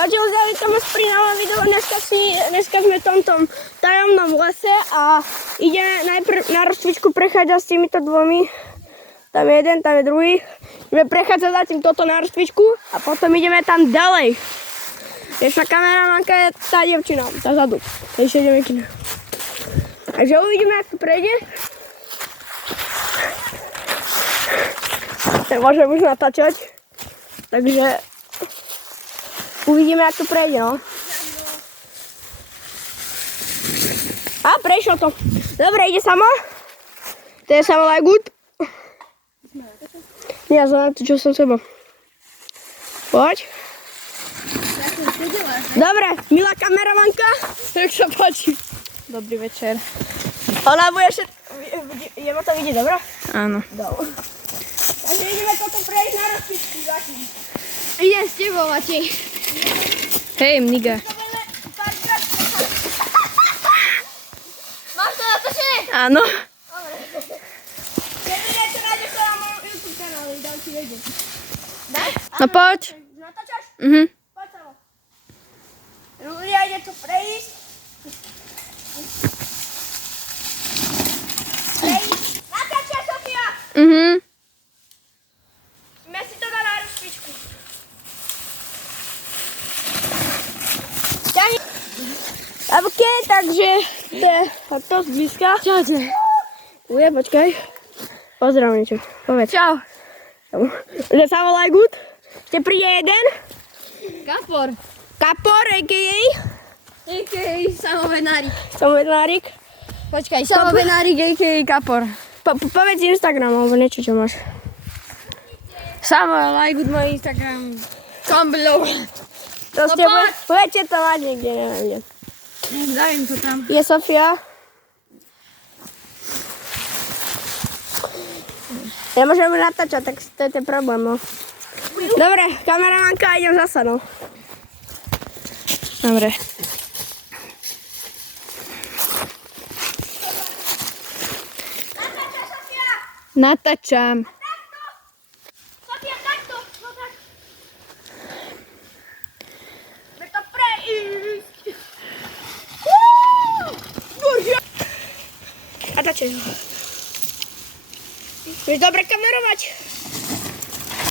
Čaute, vítam vás pri novom videu. Dneska sme v tomto tajomnom lese a ideme najprv na rozcvičku prechádzať s týmito dvomi. Tam je jeden, tam je druhý. Ideme prechádzať za tým toto na rozcvičku a potom ideme tam ďalej. Dnešná kameramanka je tá dievčina, tá zadu. Takže ideme kina. Takže uvidíme, jak to prejde. Nemôžem už natáčať. Takže uvidíme, jak to prejde, no. A prešlo to. Dobre, ide samo. To je samo like good. Ja som čo som seba. Poď. Dobre, milá kameramanka. Tak sa páči. Dobrý večer. Ona bude všetko... Je ma to vidieť, dobré? Áno. Dobre. Takže ideme toto prejsť na rozcvičku. Idem s tebou, Matej. Hej, mniga. Máš to natočené? Áno. Dobre. Keď vidíte, nájdeš to na mojom YouTube kanáli, dám ti vedieť. Daj? No poď. Natáčaš? Poď samo. Ľudia, ide tu prejsť. Prejsť. Natáčaj, Sofia! Sme si to dali na rozcvičku. OK, takže to je takto zblízka. Čaute. Počkaj. Pozdrav niečo. Povedz. Čau. Že sa volá good. Ešte príde jeden. Kapor. Kapor, a.k.a. A.k.a. Samovenárik. Samovednárik. Počkaj, Samovenárik, a.k.a. Kapor. Povedz Instagram, alebo niečo, čo máš. Samo, like môj Instagram. Come below. To ste budete to mať niekde, neviem kde. Dajím to tam. Je Sofia. Ja môžem natáčať, tak to je ten problém, no. Dobre, kameramanka, idem zasa, no. Dobre. Natáčaj, Sofia! Natáčam. Sofia, takto! No tak. Sme to prejsť! Natáčaj. Vieš dobre kamerovať?